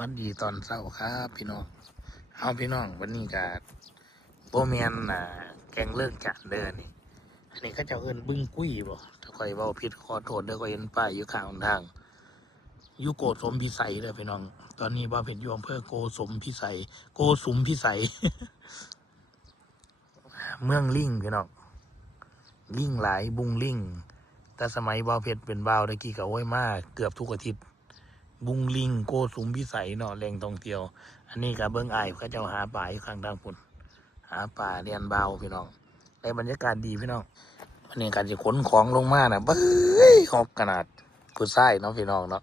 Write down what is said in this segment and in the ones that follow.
วัสดีตอนเช้าครับพี่น้องเอาพี่น้องวันนี้กับโบเมียนอ่าแกงเลิกจานเดินนี่อันนี้ก็จะเอินบึ้งกุ้ยบ่ถ้าคอยเว้าผิดขอโทษเด้อก็เห็นป้ายอยู่ข้างทางอยู่โกสมพิสัยเด้อพี่น้อง ตอนนี้บ่าเพชรอยู่อำเภอโกสมพิสัย โกสุมพิสัย เมืองลิงพี่น้องลิงหลายบุงลิงแต่สมัยบ่าวเพชรเป็นบ่าวตะกี้ก็โอ้ยมากเกือบทุกอาทิตย์ บุงลิงโกสุมพิสัยเนาะแหล่งท่องเที่ยว อันนี้ก็เบิ้งอายเขาจ้าหาป่าอยู่ข้างทางพุ่นหาป่าเรียนเบาพี่น้องในบรรยากาศดีพี่น้องวันนี้การจะขนของลงมาน่ะเบ้ยหอบขนาดผู้ชายเนาะพี่น้องเนาะ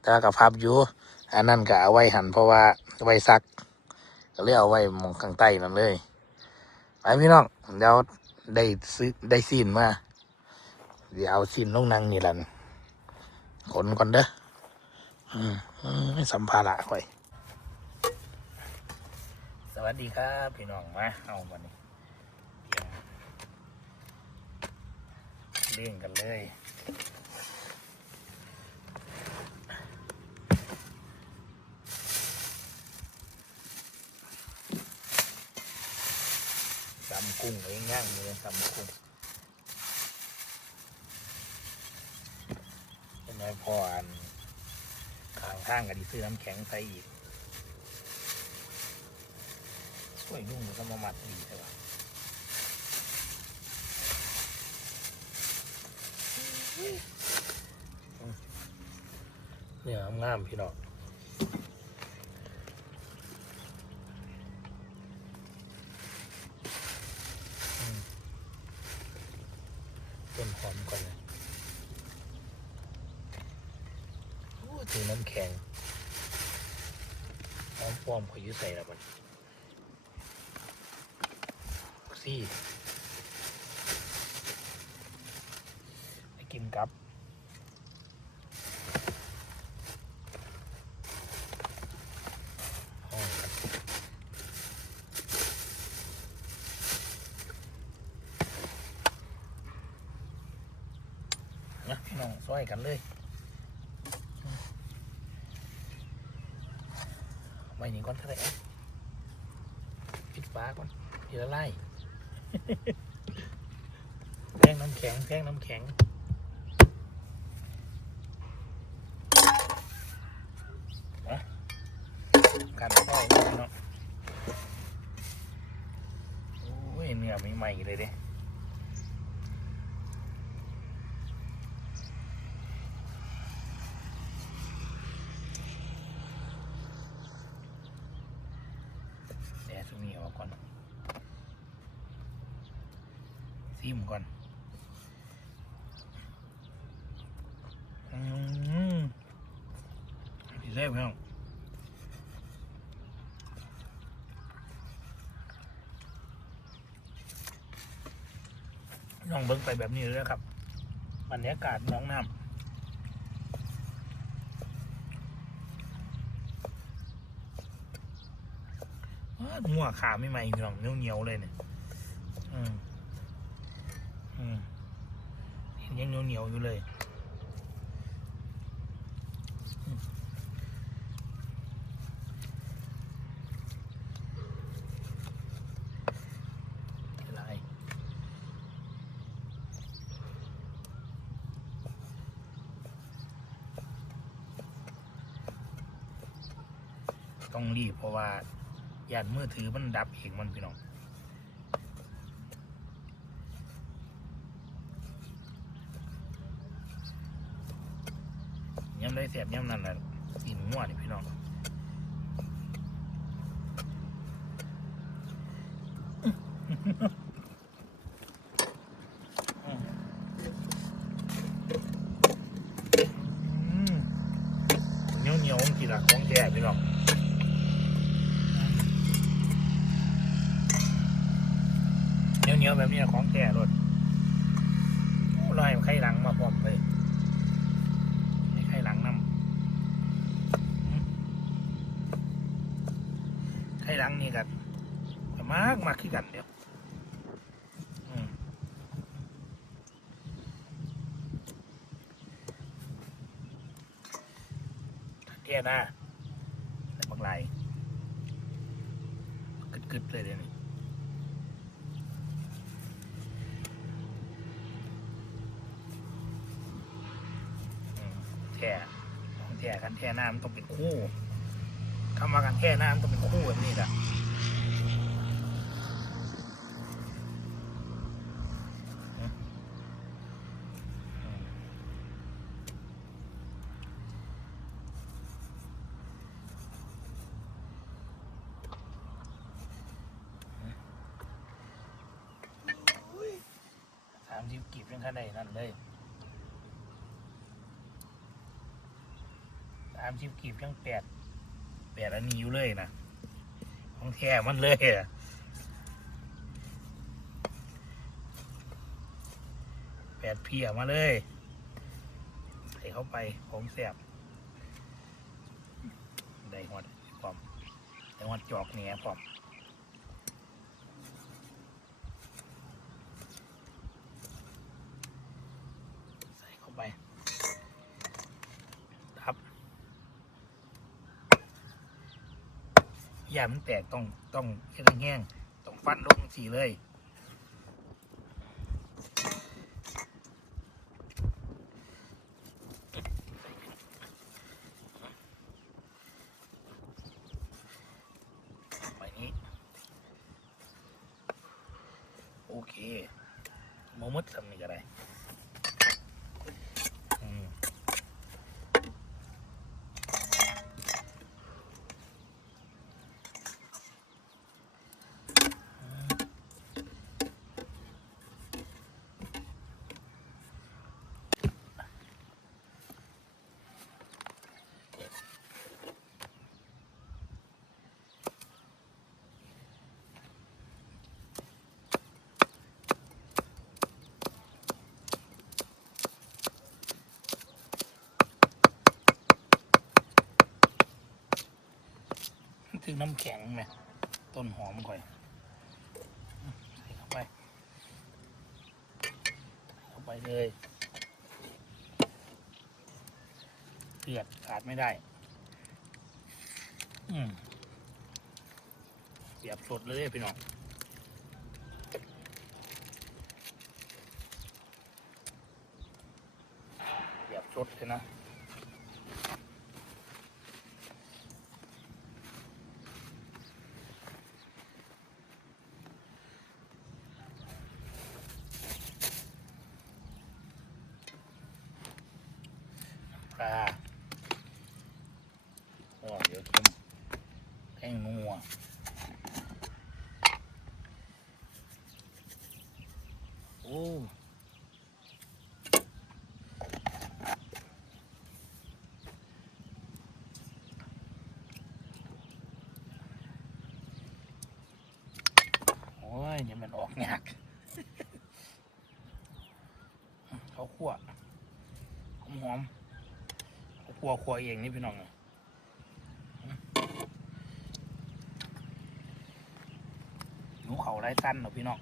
แต่ว่ากับพับอยู่อันนั้นก็เอาไว้หันเพราะว่าไว้ซัก ก็เลยเอาไว้มองข้างใต้นั่นเลยไปพี่น้องเดี๋ยวได้ซื้อได้ซีนมาเดี๋ยวเอาซีนลงนั่งนี่แหละขนก่อนเด้อ อืมอืมสัมภาระไว้สวัสดีครับพี่น้องมาเอาวันนี้เลี้ยงกันเลยตำกุ้งไว้ย่างเลยตำกุ้งเป็นไงพออัน ข้างกันดีซื้อน้ำแข็งใส่อีกสวยนุ่งสมมัดดีใช่ปะเนี่ยงามพี่น้องอืมต้นหอมก่อนเลย โอ้ถือน้ำแข็งน้ำฟอมเขาอยุ่ใส่ล้วมันซี่ไปกินกับนะพี่น้องซอยกันเลย ไว้นี่ก่อน เท่าไหร่ปิดฟ้าก่อนทีละไล่แท่งน้ำแข็งแท่งน้ำแข็งการปล่อยนี่เนาะโอ้ยเนื้อใหม่ๆเลยเด้ดตรงนี้ออกก่อนซิมก่อน อืมพี่เซ่พี่น้อง น้องเบิ้งไปแบบนี้เลยครับบรรยากาศน้องน้ำอ้าวหัวขาไม่ไหมพี่น้องเหนียวเนียวๆเลยเนี่ยอืมอืมยังเหนียวเหนียวๆอยู่เลย อะไร ต้องรีบเพราะว่าญาติมือถือมันดับเองมันพี่น้องย่ำได้เสียบย่ำนั่นแหละสีม่วนี่พี่น้อง เหนียวเหนียวๆทีละของแท้พี่น้องเหนี ยวเหนียวแบบนี้ของแท้รถโอ้ลอยไข่หลังมาพร้อมเลยไข่หลังน้ำไข่หลังนี่กันมากมากขึ้นกันเดียวเทียนะ กลายกึดๆเลยเดี๋ยวนี้อืม แท่ของแท่กันแท่น้ำต้องเป็นคู่คำว่ากันแท่น้ำต้องเป็นคู่แบบนี้แหละสามสิบกีบยังขนาดนั้นเลยสามสิบกีบ ยังแปดแปดอันนี้อยู่เลยนะของแท้มันเลยอะแปดเพียมาเลย ใส่เข้าไปของแสบได้หอดพร้อมได้หอดจอกเนี้ยพร้อม ใส่เข้าไปทับอ ย่ามันแตกต้องต้องเฮ็ดให้แห้งต้องฟันลงสีเลยไปนี้โอเคโมมุดทำนี่ก็ได้ แข็งไหมต้นหอมก่อยใส่เข้าไปเข้าไปเลยเลือดขาดไม่ได้ อืมเสียบสดเลยพี่น้องเสียบสดเลยนะ ปลาโอ้เดี๋ยวเค็มแป้งนัวโอ้โอ้ย เนี่ยมันออกยากเขาขั่วหอมหอมเขาขั่วขั่วเองนี่พี่น้องหนูเขาได้สั้นเหรอพี่น้อง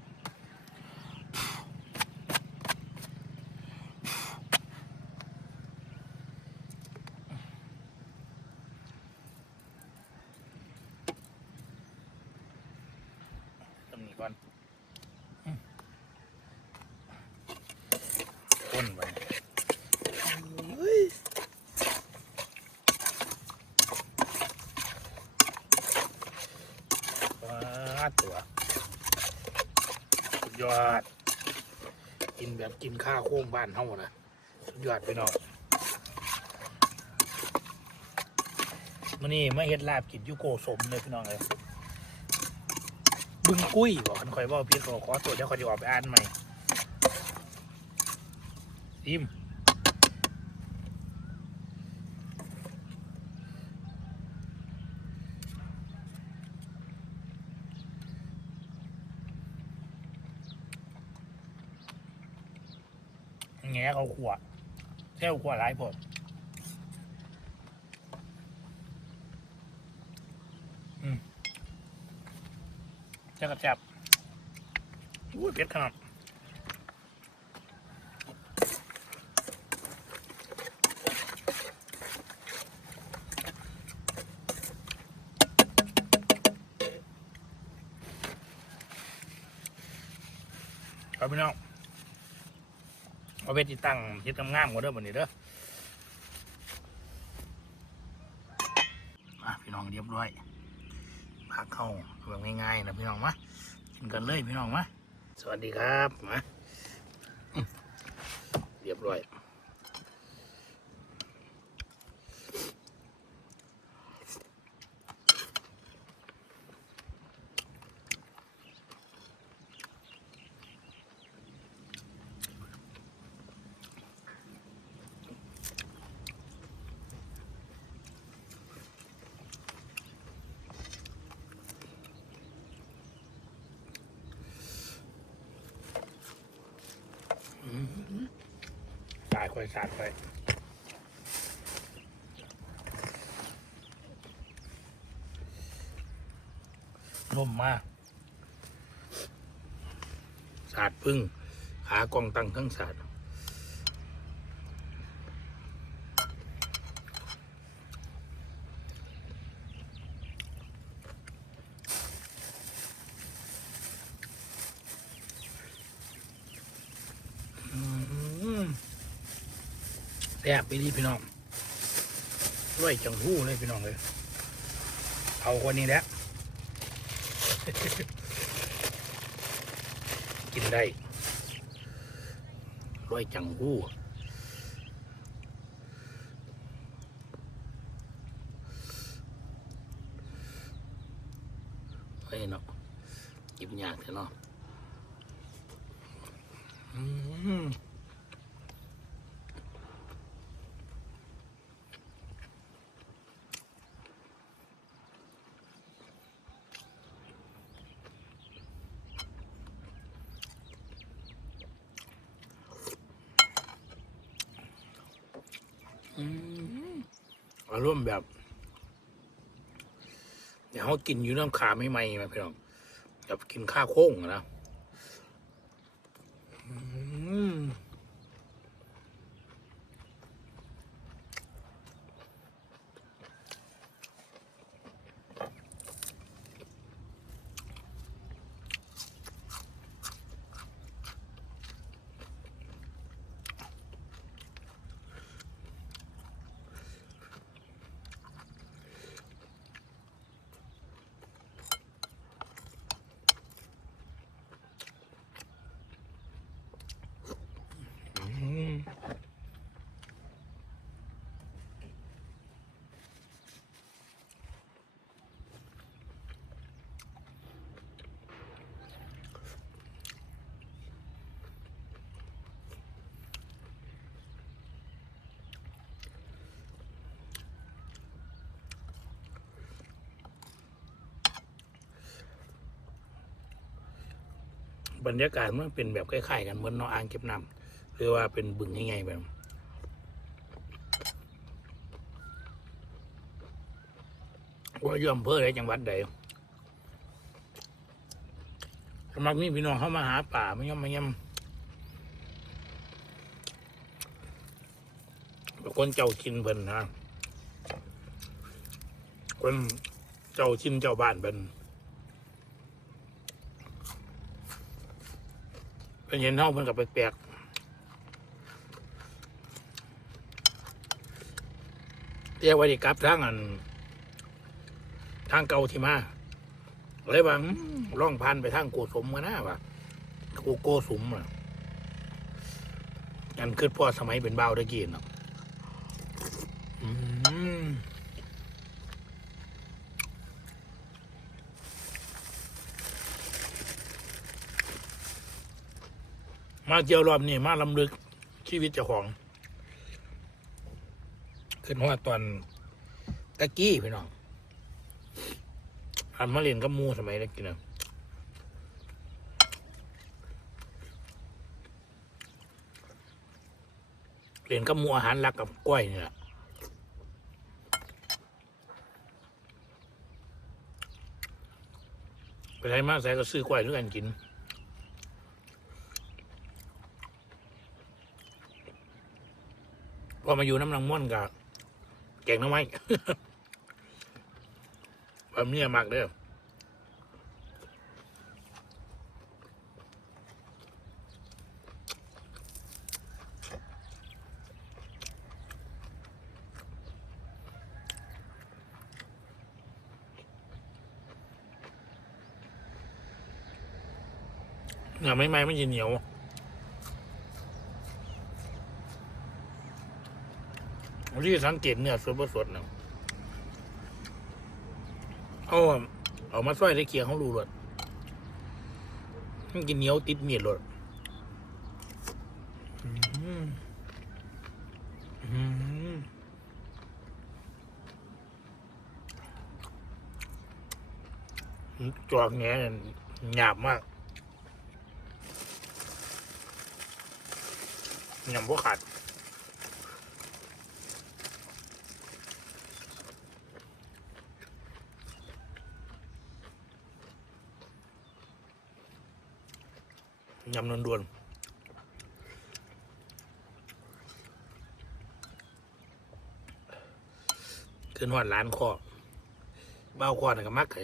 ตรงนี้ก่อนอืมก้นไปเฮ้ย ว้าตัวสุด ยอด กินแบบกินข้าวโค้งบ้านเฮานะสุดยอดไปนองมื่อนี้มาเฮ็ดลาบกินยูโกสมเลยพี่น้องเลยบึงกุ้ยบอกคันคอยว่าพี่ขอขอตัวเดี๋ยวคอยจะออกไปอ่านใหม่ซิมแง่เขวดแค่ขวดหลายผลอืมจะกระจับอุ้ยเผ็ดขนาด ครับพี่น้อง เพชรที่ตั้งเฮ็ดงามๆก่าเด้อบัดนี้เด้อพี่น้องเรียบร้อยพักเข้าแบบง่ายๆนะพี่น้องมากินกันเลยพี่น้องมาสวัสดีครับมาอืมเรียบร้อย สาด ค่อยสาดไปร่มมากสาดพึ่งขากองตั้งทั้งสาดอืมแซ่บไปดีพี่น้องด้วยจังหู้เลยพี่น้องเลยเอาคนนี้แหละกินได้ร้อยจังหู้เฮ้ยเนาะกินยากเถอะเนาะอืมอืม ร่วมแบบเดี๋ยวเขากินอยู่น้ำขาไม่ไหมๆมาพี่น้องแบบกินข้าวโค้งนะ อืม อืม บรรยากาศมันเป็นแบบคล้ายๆกันเหมือนนออ่างเก็บน้ำหรือว่าเป็นบึงยังไงแบบว่าอยู่อำเภอใดจังหวัดใดสมัครมีพี่น้องเข้ามาหาป่าไม่ย่อมไม่ย่ำบางคนเจ้ากินเพิ่นนะคนเจ้าชินเจ้าบ้านเพิ่น เป็นเห็นเท่ามันกับแปลกๆเรียกว่าดิกลับทางอัน ทางเก่าที่มาเลยว่าล่องพันไปทางโกสมกันนะว่ะโกโกสมอะอันคือพ่อสมัยเป็นเบ่าวตะกี้เนาะอื มาเที่ยวรอบนี้มาลำลึกชีวิตเจ้าของ ขึ้นว่าตอนตะกี้พี่น้องอันมาเรียนกับมูสมัยตะกี้นะเรียนกับมูอาหารหลักกับกล้วยนี่แหละไปไหนมาใส่ก็ซื้อกล้วยด้วยกันกิน พอมาอยู่น้ำนางม่วนก็เก่งน้ำไความเนี่ยมากเด้อเนื้อไม่ไหม้ม่เย็นเหนียว ที่สังเกตเนี่ยสดบ่สดเนาะเอาเอามาซอยได้เคียงเขารู้เลยมันกินเหนียวติดเมียดเลยอืมอืมจอกแงเนี่ยหยาบมากยำพวกขาด ยำนวลดวนขึ้นหอดร้านข้อเบ้าข้อน่ะก็มักไข่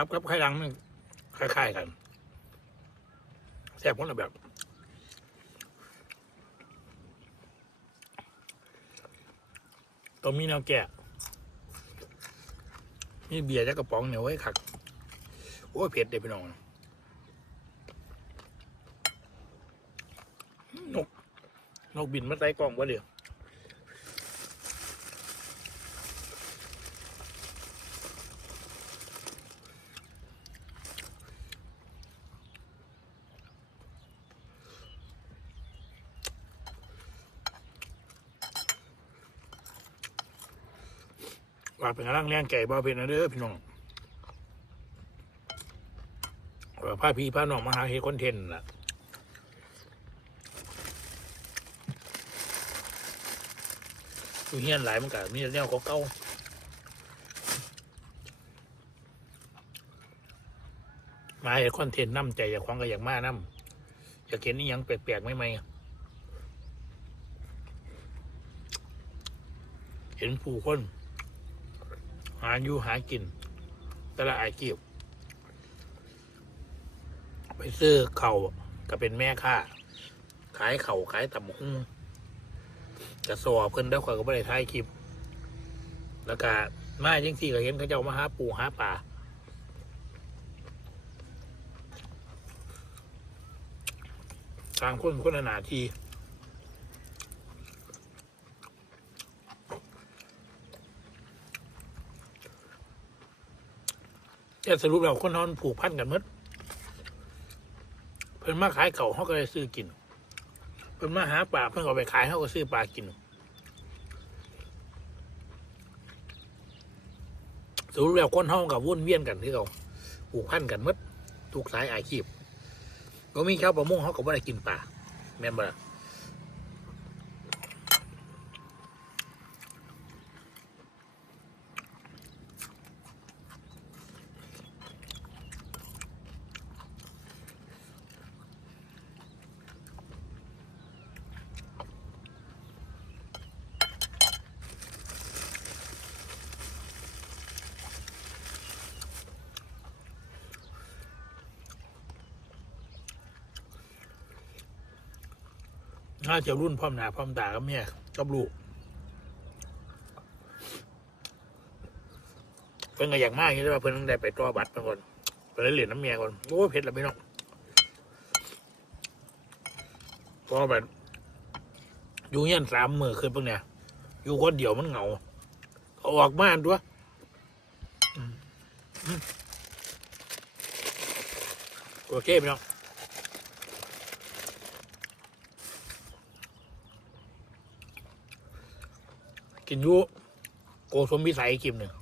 ตับกับไข่ดังนี่คล้ายๆกันแซ่บคนละแบบต้องมีแนวแก่มีเบียร์จักกระป๋องเนี่ยไว้ขัก โอ้เผ็ดเด็ดพี่น้องนก นกบินมาใส่กล่องวะเดี๋ยว ว่าเป็นกำลังแรงไก่บ่เป็นนะเด้อพี่น้องว่าพาพี่พาน้องมาหาเฮคอนเทนต์ล่ะอยู่เฮียนหลายมันก็มีแต่แนวเก่ามาเฮ็ดคอนเทนต์น้ำใจอยากควงก็อยากมาน้ำอยากเห็นนี่ยังแปลกๆไม่ไหมเห็นผู้คน หาอยู่หากิน แต่ละอาชีพไปซื้อเข่าก็เป็นแม่ค้าขายเข่าขายตำหุ้งกระสอบเพิ่นได้ข่อยก็ไม่ได้ถ่ายคลิป แล้วก็มาจังสี่ก็เห็นเขาเจ้ามาหาปูหาป่าทางคนคนหนาที แต่สรุปแล้วคนนอนผูกพันกันมดเพิ่นมาขายเก่าเขาก็เลยซื้อกินเพิ่นมาหาปลาเพิ่นก็ไปขายเขาก็ซื้อปลากินสรุปแล้วคนเฮากับวนเวียนกันที่เขาผูกพันกันมดทุกสายอาชีพก็มีชาวประมงเขาก็บ่ได้กินปลาแม่นบ่ล่ะ น่าจะรุ่นพร้อมหนาพร้อมตากับเมียกับลูกเพิ่นก็อยากมากที่ว่าเพิ่นได้ไปตัวบัตรเพิ่นก่อนเพิ่นเลยเหรียญน้ำเมียก่อนโอ้เผ็ดละพี่น้องพอแบบอยู่เงี้ยนสามมือขึ้นเพิ่งเนี่ยอยู่คนเดียวมันเหงาเอาออกมานตัวอืมอืมโอเคพี่น้อง กินยุโกสมพิสัยกิมหนึ่ง